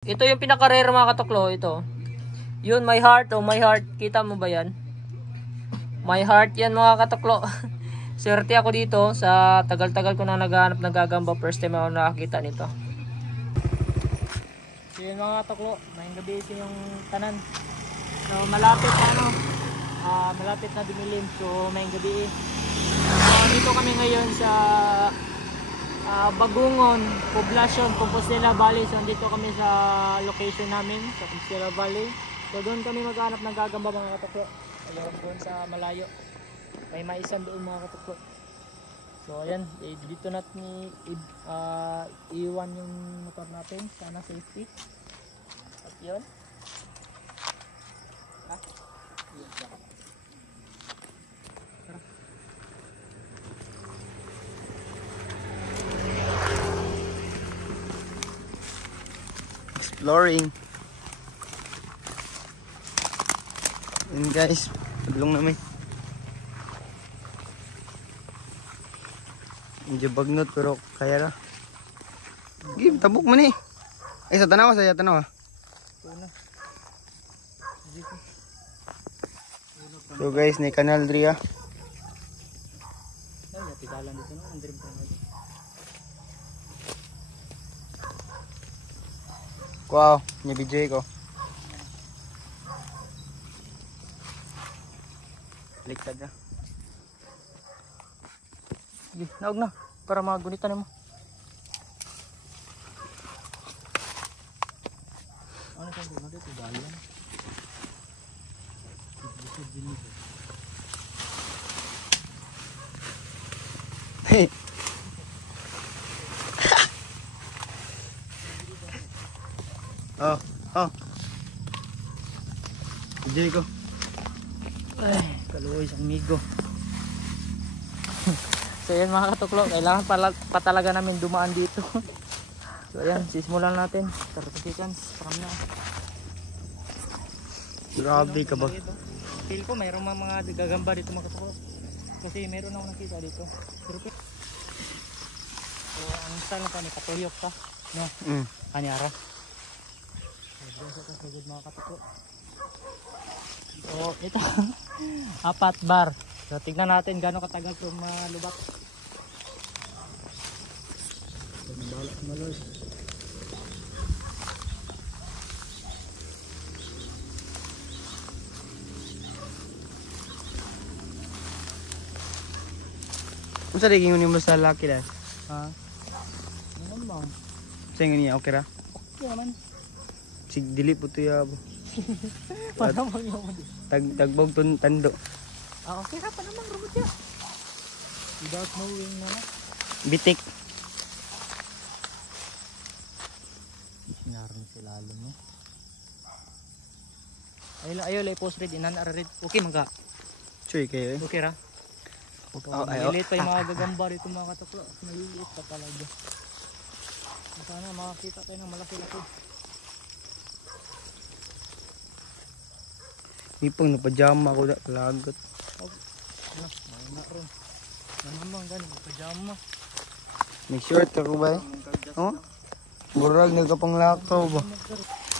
Ito yung pinaka-rare mga katuklo, ito. Yun, my heart, oh, my heart. Kita mo ba yan? My heart yan mga katuklo. Swerte ako dito sa tagal-tagal ko na naghahanap ng gagamba. First time ako nakakita nito. So yun mga katuklo, ngayong gabi yung tanan. So malapit malapit na dumilim. So ngayong gabi. So dito kami ngayon sa Bagungon, Poblacion, Compostela Valley. So dito kami sa location namin sa Compostela Valley. So doon kami maghanap ng gagamba mga katuklo. Ayun, doon sa malayo. May maisan doon mga katuklo. So ayan, dito natin iwan yung motor natin. Sana safety. At yun. Exploring. Yun guys, padulong namin. Medyo bagnot pero kaya na. Give, tabok mo ni. Ay sa tanaw, saya tanaw. So guys, ni kanal dria. Wow, ni BJ ko. Liktad na. Sige, naog na. Para magunitan mo. Ano kang guna dito? Bayan. Hey. Oh. BJ ko. Ay, kaluoy sa amigo. So yan mga katuklo, kailangan pa talaga namin dumaan dito. So ayan, sisimulan natin. 30 seconds from now. Grabe ka ba? Feel ko mayroong mga gagamba dito mga katuklo. Kasi mayroon ako nakita dito. So ang style na kami, katuyok ka. No? Kanyara. So sa sagod mga katuklo. So ito, 4 bar. So tignan natin gaano katagal itong lubak. Balak malod. Kung sa diging mo sa laki dah? Ha? Ano naman? Sa niya, okay ra? Okay naman. Sig dili po ito ya. Panamang naman. Tagbog tando. Okay ra pa naman rumot ya. Without knowing na. Bitik. Sinarin sila alam no. Ayo lay post read inan ara read. Okay mangga. Choy kayo eh. Okay ra. Maliliit pa yung mga gagamba rito mga katuklo. Maliliit pa talaga. Sana makakita tayo ng malaki-laki. Ipang napajama ko da kalagot. Na ron. Namang ganun pajama. May short ako ba eh? Oh? Burag nagkapanglakaw ba?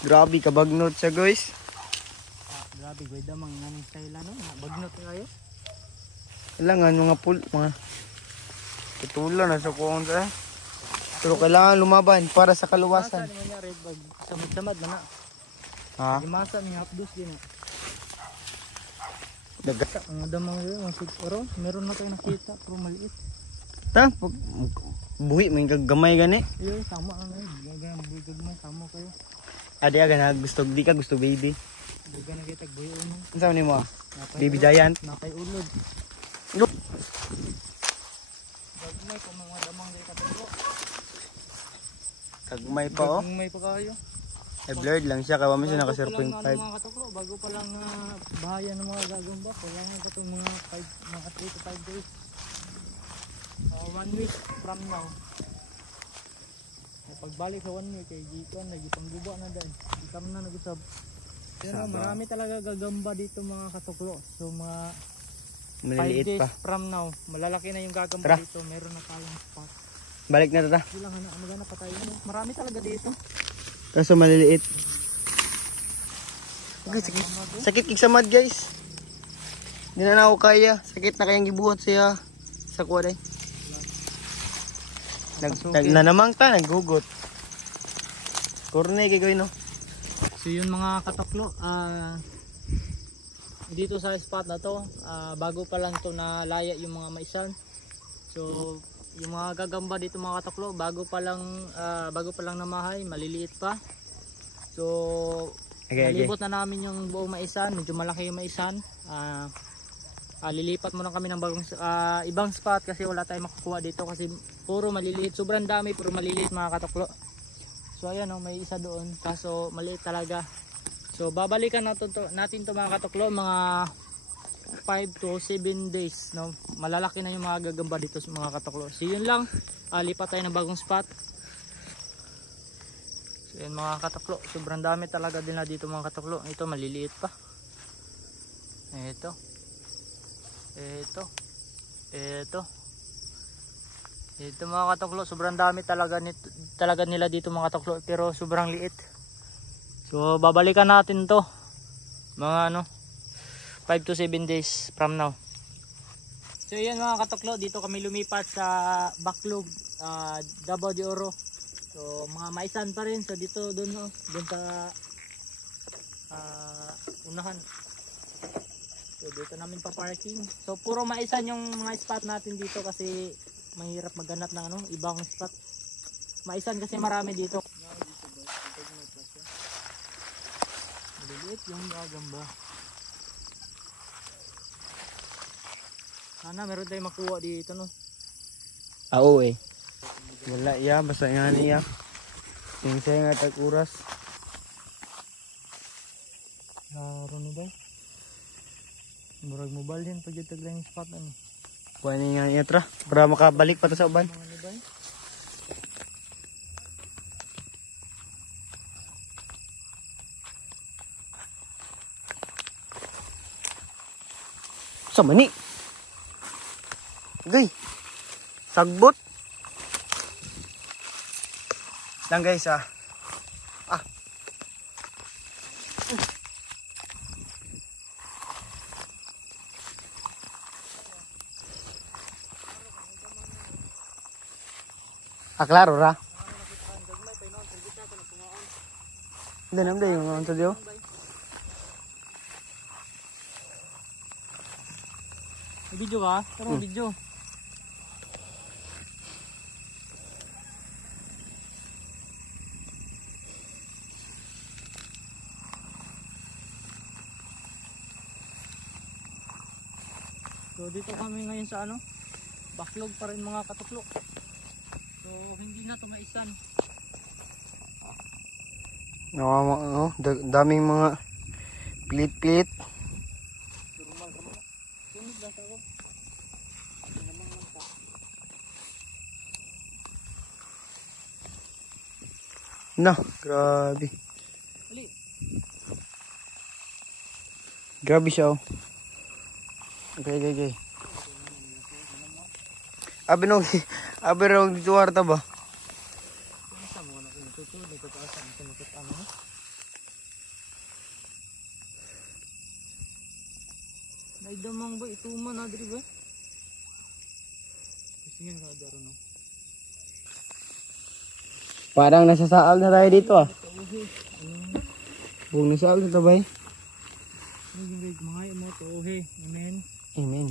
Grabe kabagnot siya guys. Grabe gweda mang nganing style ano. Bagnot kayo. Kailangan mga pitulan na sa kuwang sa. Pero kailangan lumaban para sa kaluwasan. Masa niya red bag. Samad-samad na na. Ha? Masa niya hapdos din. Dagat. Ang damang yun, ang siguro, meron na tayo nakita, pero maliit. Ta, buhi may gagamay gani. Iyo, sama na yun. Gagmay, sama kayo. Adi aga na di ka gusto baby. Buga na kita buhay uno. Ano sabi mo? Baby giant. Nakay ulod. Look. Gagmay pa mga damang day kapito. Kagmay pa oh. Gagmay pa kayo. Blurred lang siya, kawa mo siya naka 0.5. Mga katuklo, bago pa lang bahaya ng mga gagamba. Kailangan pa itong mga 3 to 5 days. 1 week from now. Pagbalik sa 1 week, kay Gikan, nagipangguba na dahil. Gikan na nag-usab. Marami talaga gagamba dito mga katuklo. So mga Maliliit 5 days pa. from now, malalaki na yung gagamba Tara. dito. Meron na tayong spot. Balik na tata. Magana pa tayo. Marami talaga dito. Kaso maliliit. Okay, sakit kik samad guys. Hindi na ako kaya. Sakit na kayang gibuhat siya sa kuha day. Nanamang ta, naggugot. Korne kay gawin no. So yun mga katuklo, dito sa spot na to, bago pa lang to na laya yung mga maisan. So yung mga gagamba dito mga katuklo, bago pa lang namahay, maliliit pa. So nalibot na namin yung buong maisan, medyo malaki yung maisan. Lilipat muna kami ng bagong ibang spot kasi wala tayong makukuha dito kasi puro maliliit, sobrang dami, puro maliliit mga katuklo. So ayan may isa doon kaso maliit talaga. So babalikan natin to mga katuklo, mga 5 to 7 days no. Malalaki na yung mga gagamba dito mga katuklo. So yun lang, lipat tayo ng bagong spot. So yun mga katuklo, sobrang dami talaga din na dito mga katuklo. Ito maliliit pa. Ito mga katuklo, sobrang dami talaga nila dito mga katuklo, pero sobrang liit. So babalikan natin to mga 5 to 7 days from now. So yan mga katuklo, dito kami lumipat sa Backlog, Davao de Oro. So mga maisan pa rin. So dito doon sa unahan. So dito namin pa-parking. So puro maisan yung mga spot natin dito kasi mahirap maghanap ng ibang spot. Maisan kasi marami dito. Maliliit yung gagamba. Sana meron tayong makuha dito no. Oo wala iya, basta nga niya. Tingsa nga tag-uras. Laro ni ba? Murag mobile din pag itag lang yung spot ano. Kuha niya nga tra para makabalik pa to sa uban. Sa mani. Gay. Sagbot. Lang guys klaro ra. Hindi naman yung mga tuloy. Video ka? Tarong video. So dito kami ngayon sa Backlog pa rin mga katuklo. So hindi na tumaisan. Daming mga pilit-pilit. No, grabe. Grabe siya Okay. Abi raw dito warta ba? Naidamang ba ito man na diri ba? Tingin ka daro no. Parang nasasaal na tayo dito Buong nasaal na tabay. Mga mo to amen. Amen.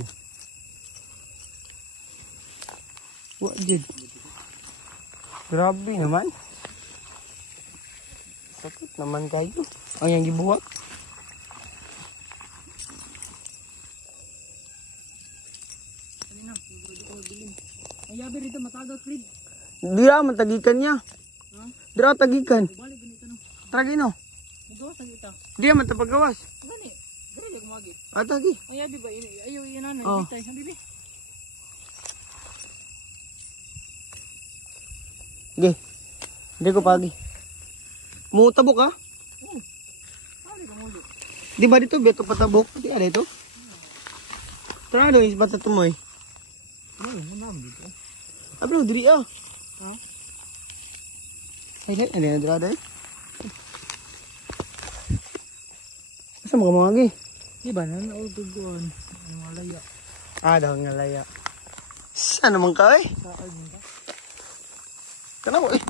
What did? Grabe naman. Sakit naman kayo. Ang yang gibuhat. Ay yabi rito matagal Fred. Dira man tagikan niya. Dira tagikan. Balik ganito no. Tragi no. Magawas ang ita. Dira man tapagawas. Gani. Gani lang magi. Atagi. Ay yabi ba ayo inanan bitay habibi. Ge. Hindi ko pagi. Mutabok ka? Oo. Pagi ka muli. Di ba dito beto patabok? Di ada ito. Tara do is bata tumoy. Ano manam dito? Abro diri Ha? Ay dai, ada diri. Sa mga mangagi. Di ba nan ultugon ang mga laya. Daw nga laya. Saan naman ka eh? Sa alin ka? Kanawa eh.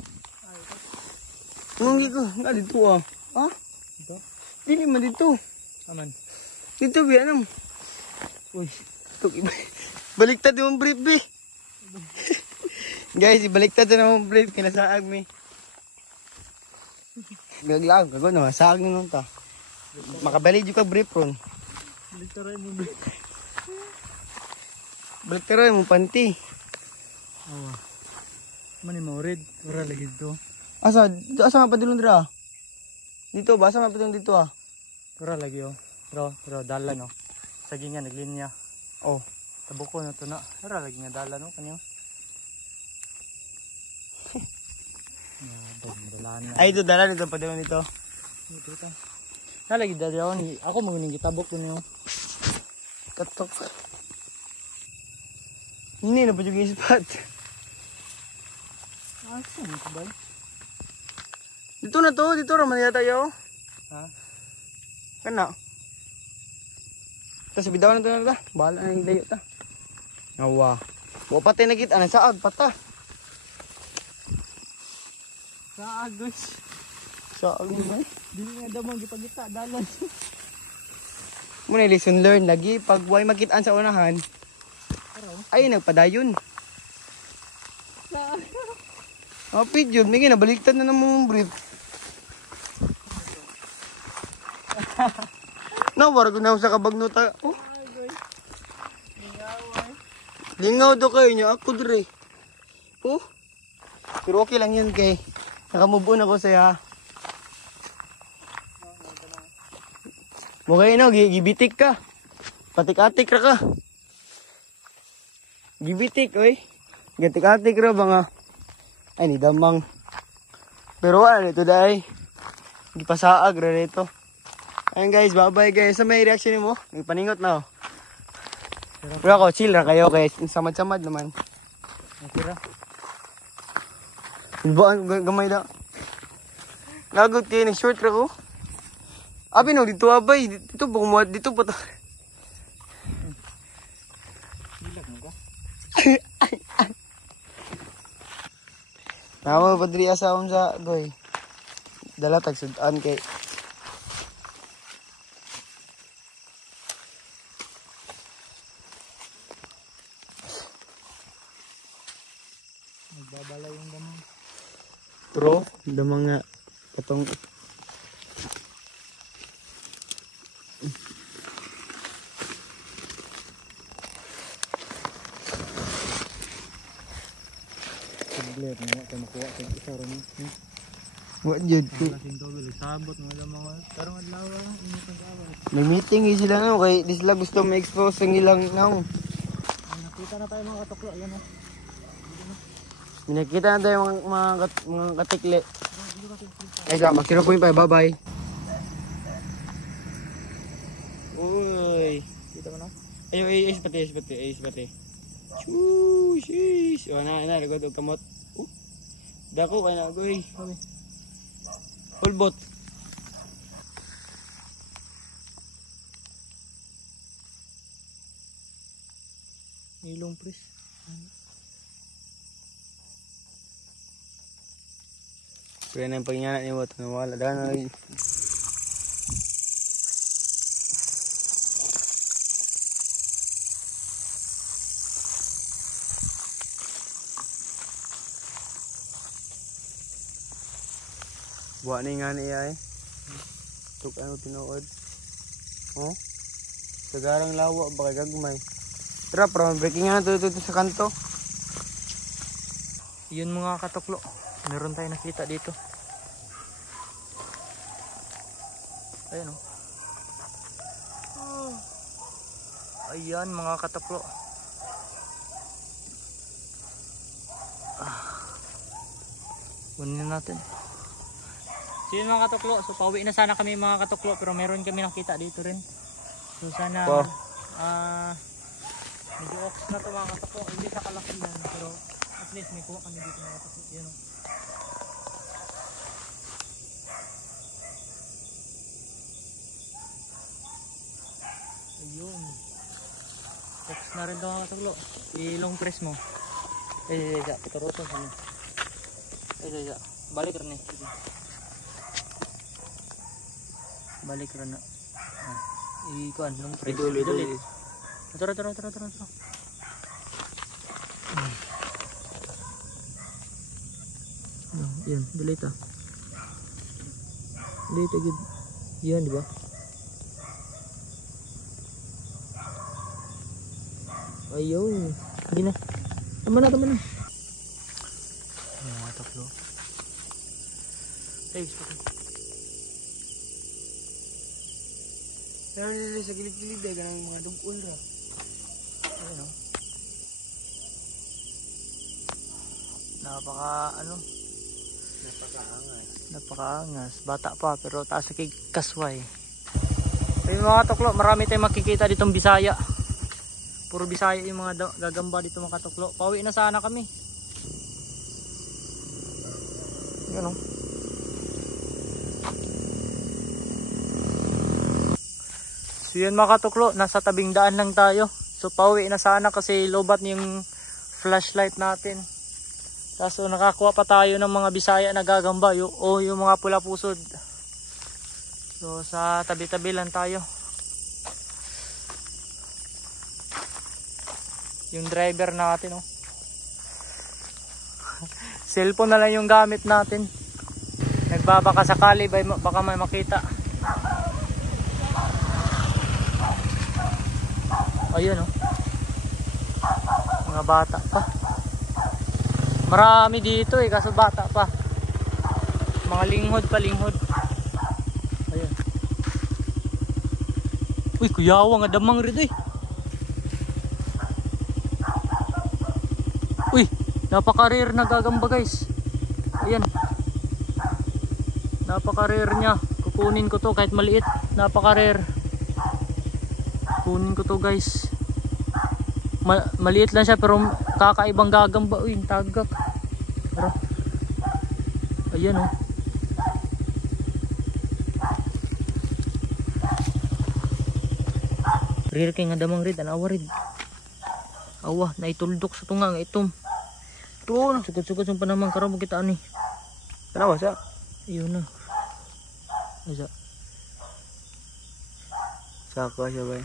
Nunggi ko. Nga dito ah. Ha? Dito? Dili man dito. Aman. Dito biya nam. Uy. Baliktad yung brief be. Guys, ibaliktad na yung brief. Kinasaag me. Gaglag. Gago na. Saag nyo nung ta. Makabali dyo ka brief ron. Baliktaran mo brief. Baliktaran mo panty. Oo. Mani mo red. Wala lagi dito. Asa nga pa dilong dira? Dito ba? Asa nga pa dilong dito ah? Wala lagi oh. Pero dala no. Sagi nga naglinya. Oh. Tabuko na to na. Wala lagi nga dala no kanyo. Ay, ito dala nito pa dilong dito. Ito ta. Nalagi dala ni ako mangining gitabok ko niyo. Katok. Hindi na pa yung ispat. Asa ni ba? Dito na to, dito raman yata yo. Ha? Kana. Tapos bidaw na to na ta. Bahala na yung layo ta. Awa. Wa patay na kita, saag pata. Saag guys. Saag mo ba? Dili nga daw magipagita dalan. Muna lesson learn lagi pag way makitaan sa unahan. Ay nagpadayon. Apit yun, may ginabaliktad na naman mong brief. Nawar ko na sa kabagnuta. Oh. Lingaw do kayo niya, ako dre. Oh. Pero okay lang yun kay. Nakamove on ako saya. Mukha yun, gibitik ka. Patik-atik ra ka. Gibitik, oy. Gatik-atik ra ba nga. Ay, ni damang. Pero ano ito dahil. Gipasaag ra rito. Ayun guys, bye-bye guys. Sa may reaction mo, nagpaningot na oh. Pero ako, chill ra kayo guys. Samad-samad naman. Tira. Gamay na. Lagot kayo, nag-short ra ko. Abi no, dito abay. Dito po kumuha. Dito po to. Bilag mo ka? Nama padri asawam sa goy. Dala tagsudan kay. Nagbabala yung damang. Pro, damang nga patong. Tablet mo tayo makuha sa isa ron. What jud? Kasing tubig sabot mo damang tarong adlaw init ang kawa. Nag-meeting sila no kay di sila gusto ma-expose ang ilang naong. Nakita na tayo mga katuklo, ayan oh. Nakita na tayo mga katikli. Ay sa, mag-0 point pa, bye-bye. Uy. Kita mo na? Ay, pati. Shush. O, nagod og kamot. Dako, kaya na, goy. Hulbot. Ilong pres. Kaya na yung pagnyana ni mo, wala. Dagan na. Buwa na nga niya eh. Tuk ano tinuod. Oh. Sagarang lawa baka gagmay. Tara, para breaking nga na ito sa kanto. Yun mga katuklo. Meron tayo nakita dito. Ayan o. Ayan mga katuklo. Kunin natin. So yun mga katuklo. So pauwi na sana kami mga katuklo. Pero meron kami nakita dito rin. So sana medyo ox na ito mga katuklo. Hindi sa kalakihan. Pero at least may kuha kami dito mga katuklo. Yan o. Ayun. Tapos na rin ito mga katuklo. I-long press mo. Ituruto sa mo. Balik rin eh. Balik rin na. I-kuan, long press. Iduli. Tara. Yan, delete ah. Delete agad. Yan, di ba? Ayun. Hindi na. Tama na. Ayan mga taklo. Thanks, okay. Pero nila sa gilid-gilid ay ganang mga dugol ra. Ayun o. Napakaangas. Bata pa pero taas na kay kasway. Ayun mga taklo, marami tayong makikita ditong Bisaya. Puro Bisaya yung mga gagamba dito mga katuklo. Pauwi na sana kami. Yan o. So yun mga katuklo, nasa tabing daan lang tayo. So pauwi na sana kasi lobat yung flashlight natin. Tapos nakakuha pa tayo ng mga Bisaya na gagamba o yung mga pula pusod. So sa tabi-tabi lang tayo. Yung driver natin oh. Cellphone na lang yung gamit natin. Nagbabaka sakali baka may makita. Ayun oh. Mga bata pa. Marami dito eh kaso bata pa. Mga linghod. Ayun. Uy, kuyawa nga damang rin eh. Uy, napaka-rare na gagamba guys. Ayan. Napaka-rare niya. Kukunin ko to kahit maliit. Napaka-rare. Kunin ko to guys. Maliit lang siya pero kakaibang gagamba. Uy, tagak. Tara. Ayan oh. Rare kay nga damang red. Anawa red. Awa, naituldok sa tunga nga itom. Ito na. Sugod-sugod yung panamang karamo kita ani. Kanawa siya? Ayun na. Asa. Saka siya ba?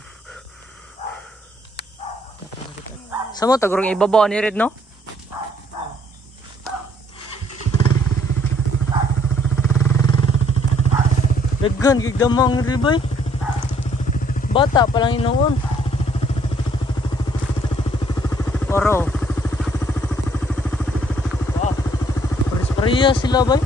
Sama tagurong ibabaw ni red no? Daggan gigdamang ribay. Bata pa lang inoon. Oro. Wow. Pares-pareha sila bay.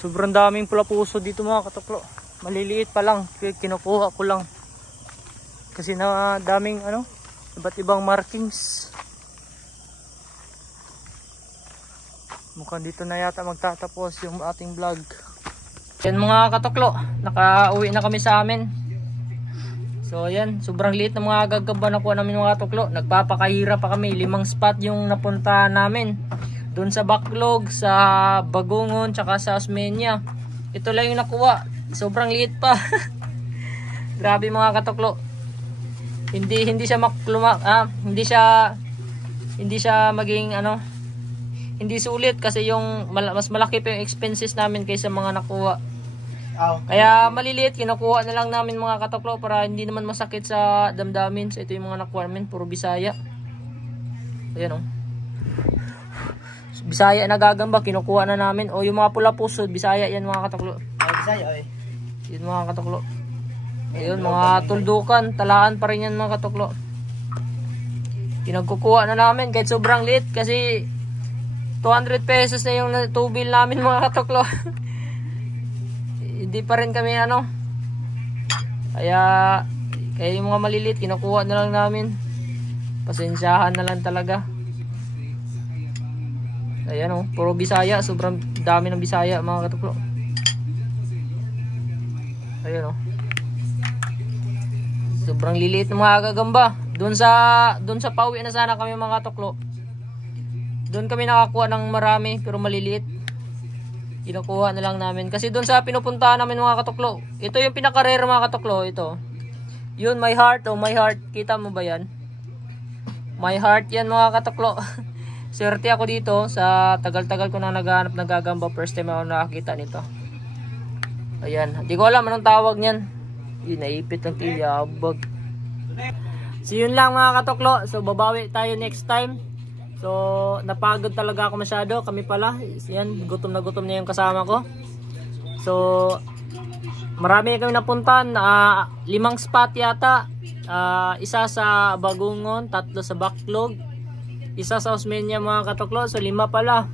Sobrang daming pula puso dito mga katuklo. Maliliit pa lang, kinukuha ko lang. Kasi na daming iba't ibang markings. Mukhang dito na yata magtatapos yung ating vlog. Yan mga katuklo, nakauwi na kami sa amin. So yan, sobrang liit ng mga gagamba na po namin mga katuklo. Nagpapakahira pa kami, 5 spot yung napunta namin. Doon sa Backlog, sa Bagungon, tsaka sa Osmeña. Ito lang yung nakuha. Sobrang liit pa. Grabe mga katuklo. Hindi siya hindi siya maging hindi sulit kasi yung mas malaki pa yung expenses namin kaysa mga nakuha. Kaya maliliit, kinukuha na lang namin mga katuklo para hindi naman masakit sa damdamin. So ito yung mga nakuha namin, puro Bisaya. Ayan oh. Bisaya na gagamba, kinukuha na namin. O yung mga pula pusod, Bisaya yan mga katuklo. Bisaya oy. Yun mga katuklo. Ayun, mga tuldukan, talaan pa rin yan mga katuklo. Pinagkukuha na namin kahit sobrang liit kasi 200 pesos na yung tubil namin mga katuklo. Hindi pa rin kami Kaya yung mga maliliit, kinukuha na lang namin. Pasensyahan na lang talaga. Ayan oh, puro Bisaya, sobrang dami ng Bisaya mga katuklo. Ayan oh. Sobrang liliit ng mga gagamba. Doon sa pauwi na sana kami mga katuklo. Doon kami nakakuha ng marami pero maliliit. kinukuha na lang namin. Kasi doon sa pinupuntahan namin mga katuklo, ito yung pinaka-rare mga katuklo, ito. Yun, my heart, oh, my heart. Kita mo ba yan? My heart yan mga katuklo. Swerte ako dito sa tagal-tagal ko na naghahanap ng gagamba. First time ako nakakita nito. Ayan, di ko alam anong tawag niyan. Yun, naipit ng tiyabag. So yun lang mga katuklo. So babawi tayo next time. So napagod talaga ako masyado. Kami pala, yan, gutom na yung kasama ko. So marami kami napuntan. 5 spot yata. Isa sa Bagungon, 3 sa Backlog, isa sa Osmeña mga katuklo. So 5 pala.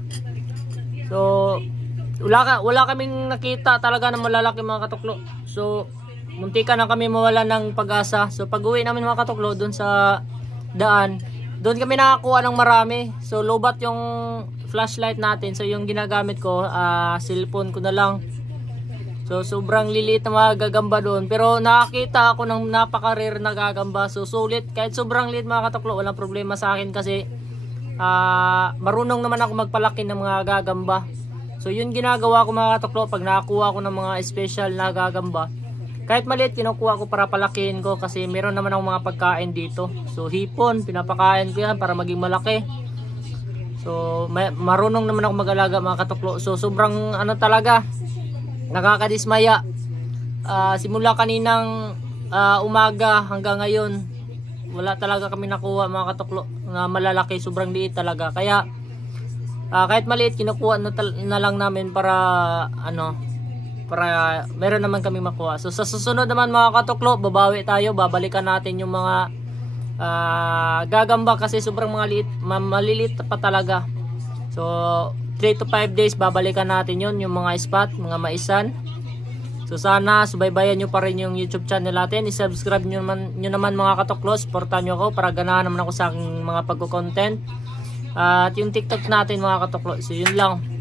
So wala kaming nakita talaga ng malalaki mga katuklo. So muntika na kami mawala ng pag-asa. So pag uwi namin mga katuklo doon sa daan, doon kami nakakuha ng marami. So lobat yung flashlight natin. So yung ginagamit ko, cellphone ko na lang. So sobrang liliit na mga gagamba doon. Pero nakakita ako ng napaka-rare na gagamba. So sulit, kahit sobrang liit mga katuklo, walang problema sa akin kasi marunong naman ako magpalaki ng mga gagamba. So yun ginagawa ko mga katuklo pag nakakuha ko ng mga special na gagamba. Kahit maliit, kinukuha ko para palakihin ko kasi meron naman akong mga pagkain dito. So hipon, pinapakain ko yan para maging malaki. So marunong naman ako mag-alaga mga katuklo. So sobrang talaga, nakakadismaya. Simula kaninang umaga hanggang ngayon, wala talaga kami nakuha mga katuklo na malalaki. Sobrang liit talaga. Kaya kahit maliit, kinukuha na lang namin para para meron naman kami makuha. So sa susunod naman mga katuklo, babawi tayo, babalikan natin yung mga gagamba kasi sobrang maliliit pa talaga. So 3 to 5 days babalikan natin yun, yung mga spot, mga maisan. So sana subaybayan nyo pa rin yung YouTube channel natin, i-subscribe nyo naman mga katuklo, supportan nyo ako para ganahan naman ako sa aking mga pagko-content. At yung TikTok natin mga katuklo. So yun lang.